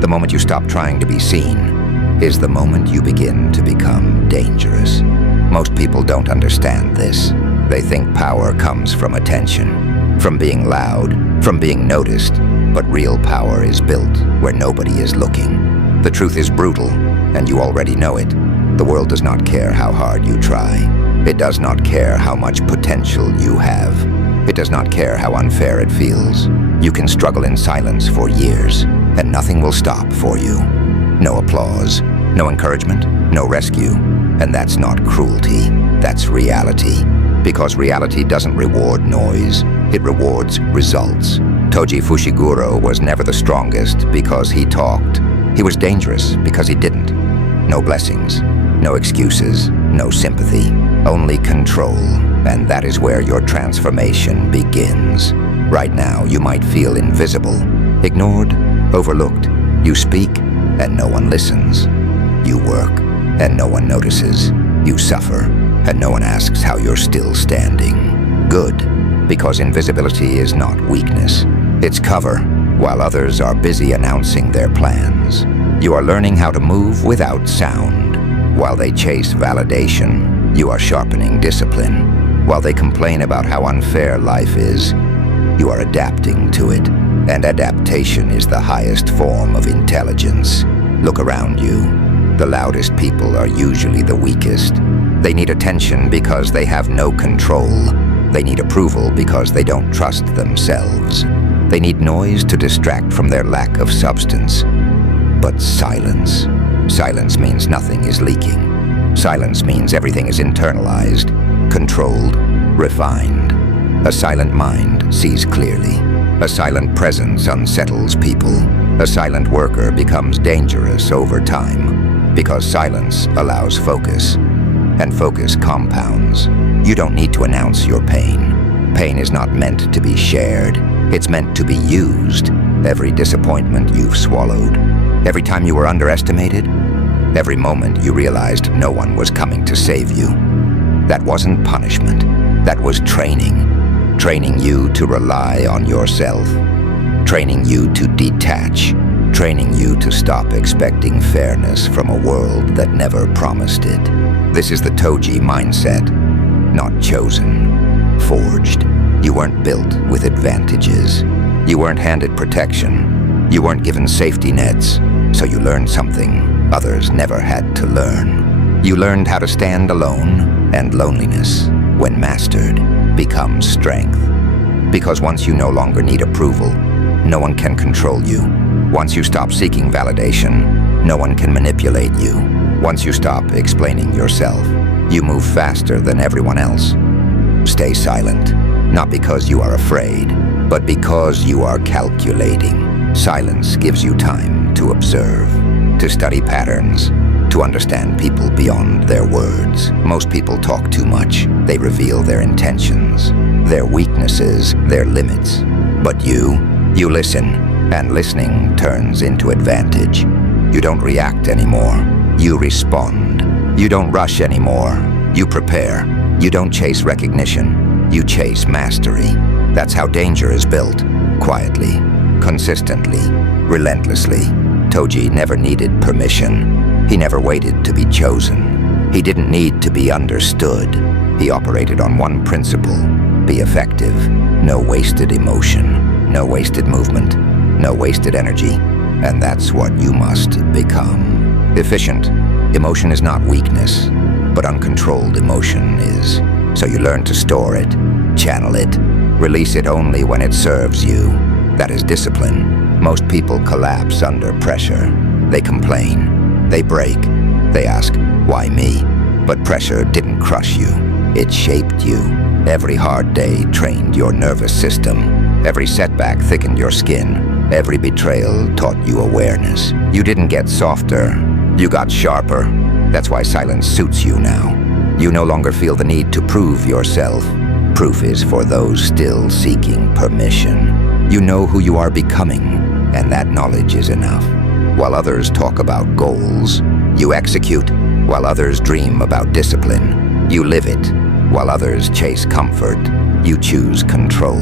the moment you stop trying to be seen, is the moment you begin to become dangerous. Most people don't understand this. They think power comes from attention, from being loud, from being noticed, but real power is built where nobody is looking. The truth is brutal, and you already know it. The world does not care how hard you try. It does not care how much potential you have. It does not care how unfair it feels. You can struggle in silence for years, and nothing will stop for you. No applause, no encouragement, no rescue. And that's not cruelty, that's reality. Because reality doesn't reward noise, it rewards results. Toji Fushiguro was never the strongest because he talked. He was dangerous because he didn't. No blessings, no excuses, no sympathy, only control. And that is where your transformation begins. Right now, you might feel invisible, ignored, overlooked. You speak, and no one listens. You work, and no one notices. You suffer, and no one asks how you're still standing. Good, because invisibility is not weakness. It's cover, while others are busy announcing their plans. You are learning how to move without sound. While they chase validation, you are sharpening discipline. While they complain about how unfair life is, you are adapting to it. And adaptation is the highest form of intelligence. Look around you. The loudest people are usually the weakest. They need attention because they have no control. They need approval because they don't trust themselves. They need noise to distract from their lack of substance. But silence. Silence means nothing is leaking. Silence means everything is internalized, controlled, refined. A silent mind sees clearly. A silent presence unsettles people. A silent worker becomes dangerous over time. Because silence allows focus, and focus compounds. You don't need to announce your pain. Pain is not meant to be shared. It's meant to be used. Every disappointment you've swallowed, every time you were underestimated, every moment you realized no one was coming to save you. That wasn't punishment. That was training. Training you to rely on yourself. Training you to detach. Training you to stop expecting fairness from a world that never promised it. This is the Toji mindset. Not chosen, forged. You weren't built with advantages. You weren't handed protection. You weren't given safety nets. So you learned something others never had to learn. You learned how to stand alone, and loneliness, when mastered, becomes strength. Because once you no longer need approval, no one can control you. Once you stop seeking validation, no one can manipulate you. Once you stop explaining yourself, you move faster than everyone else. Stay silent, not because you are afraid, but because you are calculating. Silence gives you time to observe, to study patterns, to understand people beyond their words. Most people talk too much. They reveal their intentions, their weaknesses, their limits. But you listen, and listening turns into advantage. You don't react anymore. You respond. You don't rush anymore. You prepare. You don't chase recognition. You chase mastery. That's how danger is built. Quietly, consistently, relentlessly. Toji never needed permission. He never waited to be chosen. He didn't need to be understood. He operated on one principle: be effective. No wasted emotion, no wasted movement, no wasted energy. And that's what you must become. Efficient. Emotion is not weakness, but uncontrolled emotion is. So you learn to store it, channel it, release it only when it serves you. That is discipline. Most people collapse under pressure. They complain, they break, they ask, why me? But pressure didn't crush you. It shaped you. Every hard day trained your nervous system. Every setback thickened your skin. Every betrayal taught you awareness. You didn't get softer, you got sharper. That's why silence suits you now. You no longer feel the need to prove yourself. Proof is for those still seeking permission. You know who you are becoming, and that knowledge is enough. While others talk about goals, you execute. While others dream about discipline, you live it. While others chase comfort, you choose control.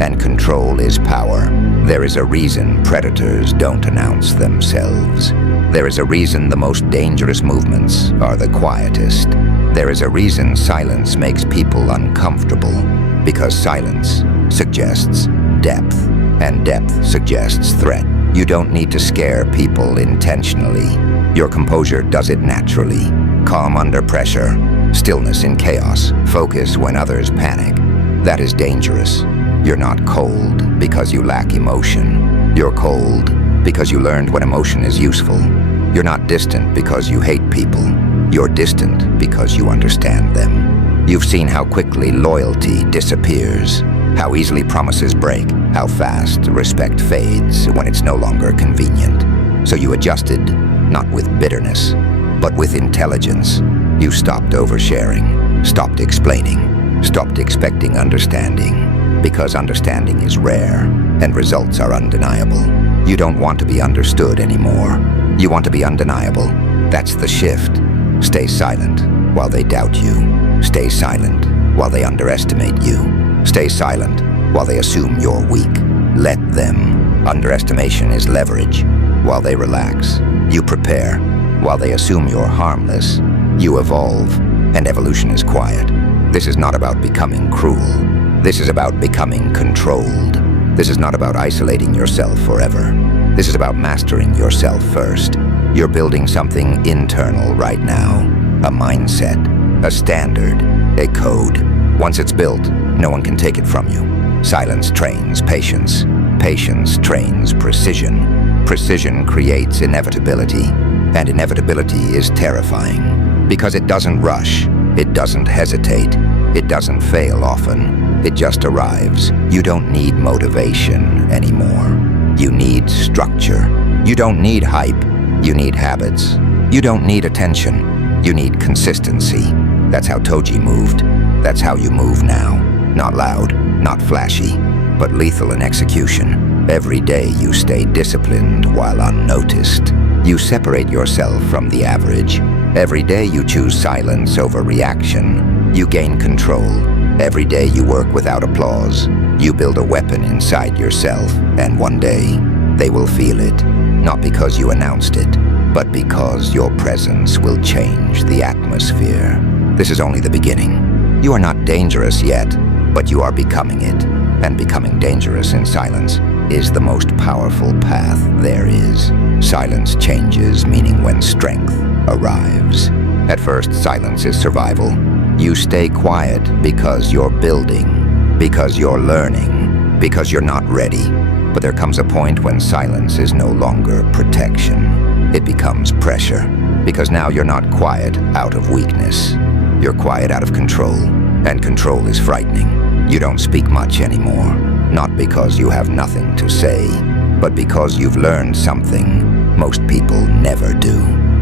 And control is power. There is a reason predators don't announce themselves. There is a reason the most dangerous movements are the quietest. There is a reason silence makes people uncomfortable, because silence suggests depth, and depth suggests threat. You don't need to scare people intentionally. Your composure does it naturally. Calm under pressure, stillness in chaos, focus when others panic. That is dangerous. You're not cold because you lack emotion. You're cold because you learned when emotion is useful. You're not distant because you hate people. You're distant because you understand them. You've seen how quickly loyalty disappears, how easily promises break, how fast respect fades when it's no longer convenient. So you adjusted, not with bitterness, but with intelligence. You stopped oversharing, stopped explaining, stopped expecting understanding, because understanding is rare and results are undeniable. You don't want to be understood anymore. You want to be undeniable. That's the shift. Stay silent while they doubt you. Stay silent while they underestimate you. Stay silent while they assume you're weak. Let them. Underestimation is leverage. While they relax, you prepare. While they assume you're harmless, you evolve. And evolution is quiet. This is not about becoming cruel. This is about becoming controlled. This is not about isolating yourself forever. This is about mastering yourself first. You're building something internal right now. A mindset, a standard, a code. Once it's built, no one can take it from you. Silence trains patience. Patience trains precision. Precision creates inevitability. And inevitability is terrifying. Because it doesn't rush. It doesn't hesitate. It doesn't fail often. It just arrives. You don't need motivation anymore. You need structure. You don't need hype. You need habits. You don't need attention. You need consistency. That's how Toji moved. That's how you move now. Not loud, not flashy, but lethal in execution. Every day you stay disciplined while unnoticed. You separate yourself from the average. Every day you choose silence over reaction. You gain control. Every day you work without applause. You build a weapon inside yourself, and one day they will feel it. Not because you announced it, but because your presence will change the atmosphere. This is only the beginning. You are not dangerous yet, but you are becoming it. And becoming dangerous in silence is the most powerful path there is. Silence changes meaning when strength arrives. At first, silence is survival. You stay quiet because you're building, because you're learning, because you're not ready. But there comes a point when silence is no longer protection. It becomes pressure, because now you're not quiet out of weakness. You're quiet out of control, and control is frightening. You don't speak much anymore, not because you have nothing to say, but because you've learned something most people never do.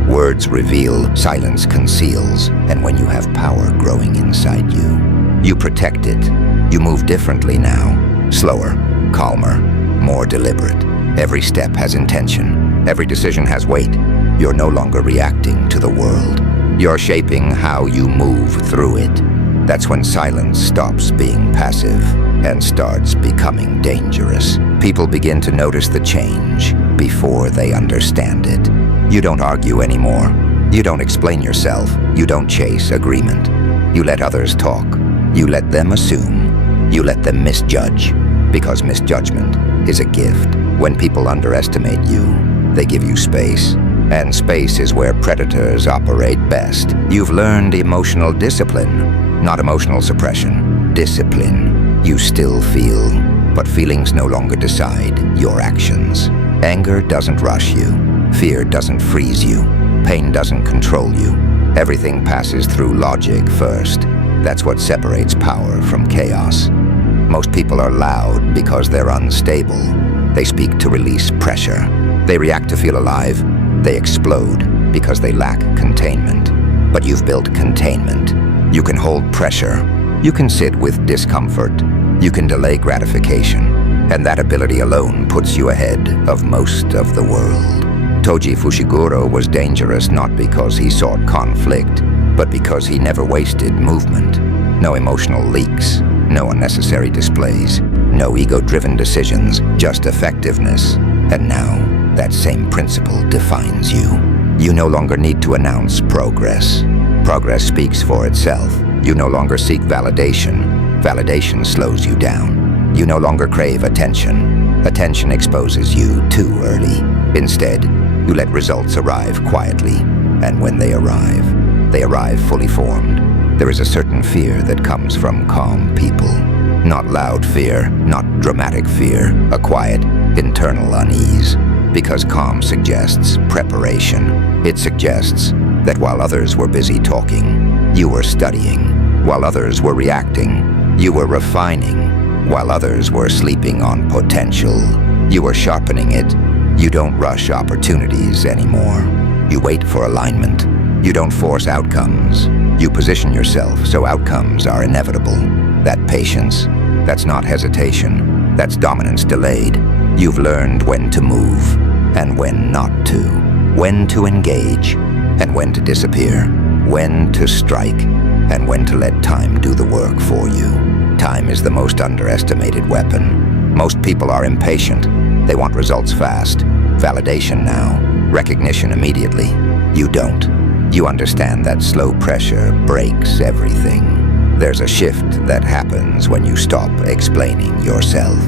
Words reveal, silence conceals, and when you have power growing inside you, you protect it. You move differently now, slower, calmer, more deliberate. Every step has intention. Every decision has weight. You're no longer reacting to the world. You're shaping how you move through it. That's when silence stops being passive and starts becoming dangerous. People begin to notice the change before they understand it. You don't argue anymore. You don't explain yourself. You don't chase agreement. You let others talk. You let them assume. You let them misjudge. Because misjudgment is a gift. When people underestimate you, they give you space. And space is where predators operate best. You've learned emotional discipline, not emotional suppression. Discipline. You still feel, but feelings no longer decide your actions. Anger doesn't rush you. Fear doesn't freeze you. Pain doesn't control you. Everything passes through logic first. That's what separates power from chaos. Most people are loud because they're unstable. They speak to release pressure. They react to feel alive. They explode because they lack containment. But you've built containment. You can hold pressure. You can sit with discomfort. You can delay gratification. And that ability alone puts you ahead of most of the world. Toji Fushiguro was dangerous not because he sought conflict, but because he never wasted movement. No emotional leaks, no unnecessary displays, No ego-driven decisions, just effectiveness. And now, that same principle defines you. You no longer need to announce progress. Progress speaks for itself. You no longer seek validation. Validation slows you down. You no longer crave attention. Attention exposes you too early. Instead, you let results arrive quietly. And when they arrive fully formed. There is a certain fear that comes from calm people. Not loud fear, not dramatic fear, a quiet, internal unease. Because calm suggests preparation. It suggests that while others were busy talking, you were studying. While others were reacting, you were refining. While others were sleeping on potential, you were sharpening it. You don't rush opportunities anymore. You wait for alignment. You don't force outcomes. You position yourself so outcomes are inevitable. That patience, that's not hesitation. That's dominance delayed. You've learned when to move and when not to. When to engage and when to disappear. When to strike and when to let time do the work for you. Time is the most underestimated weapon. Most people are impatient. They want results fast. Validation now. Recognition immediately. You don't. You understand that slow pressure breaks everything. There's a shift that happens when you stop explaining yourself.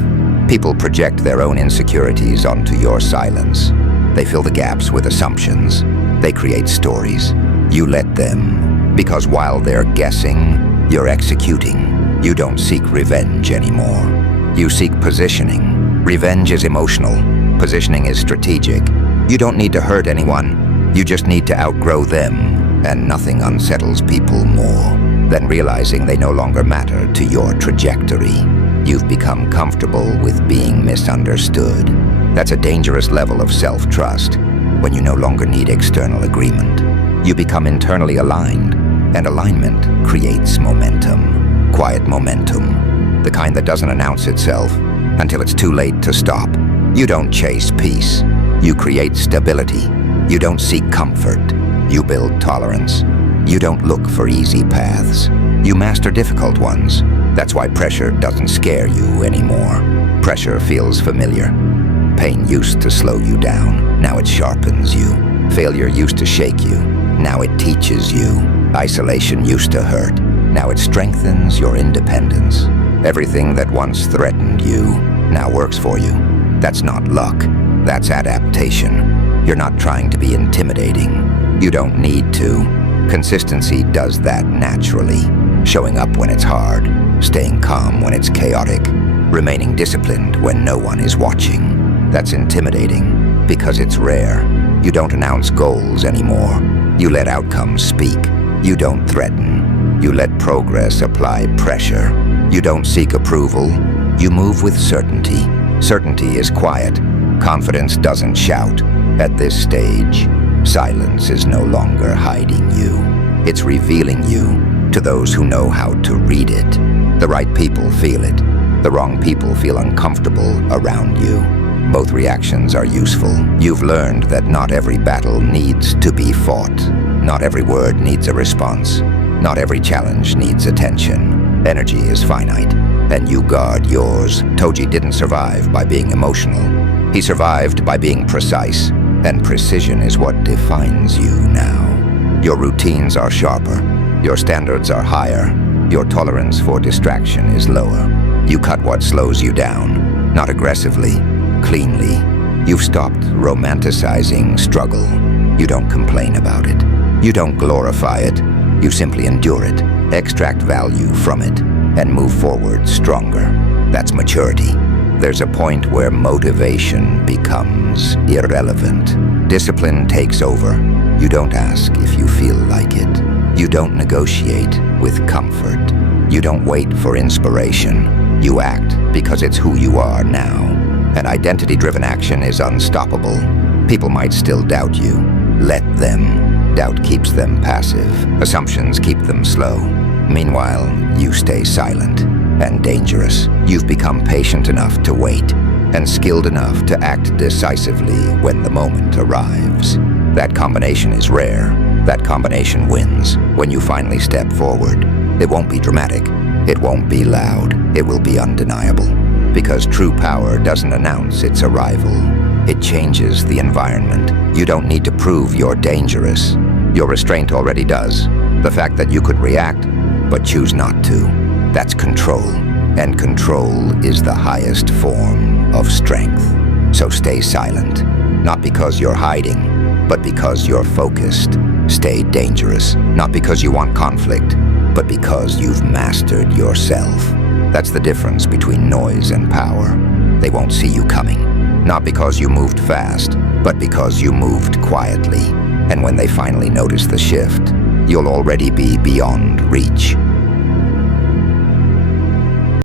People project their own insecurities onto your silence. They fill the gaps with assumptions. They create stories. You let them, because while they're guessing, you're executing. You don't seek revenge anymore. You seek positioning. Revenge is emotional. Positioning is strategic. You don't need to hurt anyone. You just need to outgrow them, and nothing unsettles people more than realizing they no longer matter to your trajectory. You've become comfortable with being misunderstood. That's a dangerous level of self-trust when you no longer need external agreement. You become internally aligned, and alignment creates momentum. Quiet momentum, the kind that doesn't announce itself until it's too late to stop. You don't chase peace. You create stability. You don't seek comfort. You build tolerance. You don't look for easy paths. You master difficult ones. That's why pressure doesn't scare you anymore. Pressure feels familiar. Pain used to slow you down. Now it sharpens you. Failure used to shake you. Now it teaches you. Isolation used to hurt. Now it strengthens your independence. Everything that once threatened you now works for you. That's not luck. That's adaptation. You're not trying to be intimidating. You don't need to. Consistency does that naturally. Showing up when it's hard, staying calm when it's chaotic, remaining disciplined when no one is watching. That's intimidating because it's rare. You don't announce goals anymore. You let outcomes speak. You don't threaten. You let progress apply pressure. You don't seek approval. You move with certainty. Certainty is quiet. Confidence doesn't shout. At this stage, silence is no longer hiding you. It's revealing you to those who know how to read it. The right people feel it. The wrong people feel uncomfortable around you. Both reactions are useful. You've learned that not every battle needs to be fought. Not every word needs a response. Not every challenge needs attention. Energy is finite, and you guard yours. Toji didn't survive by being emotional. He survived by being precise, and precision is what defines you now. Your routines are sharper. Your standards are higher. Your tolerance for distraction is lower. You cut what slows you down, not aggressively, cleanly. You've stopped romanticizing struggle. You don't complain about it. You don't glorify it. You simply endure it, extract value from it, and move forward stronger. That's maturity. There's a point where motivation becomes irrelevant. Discipline takes over. You don't ask if you feel like it. You don't negotiate with comfort. You don't wait for inspiration. You act because it's who you are now. And identity-driven action is unstoppable. People might still doubt you. Let them. Doubt keeps them passive. Assumptions keep them slow. Meanwhile, you stay silent and dangerous. You've become patient enough to wait and skilled enough to act decisively when the moment arrives. That combination is rare. That combination wins when you finally step forward. It won't be dramatic. It won't be loud. It will be undeniable. Because true power doesn't announce its arrival. It changes the environment. You don't need to prove you're dangerous. Your restraint already does. The fact that you could react, but choose not to. That's control. And control is the highest form of strength. So stay silent. Not because you're hiding, but because you're focused. Stay dangerous. Not because you want conflict, but because you've mastered yourself. That's the difference between noise and power. They won't see you coming. Not because you moved fast, but because you moved quietly. And when they finally notice the shift, you'll already be beyond reach.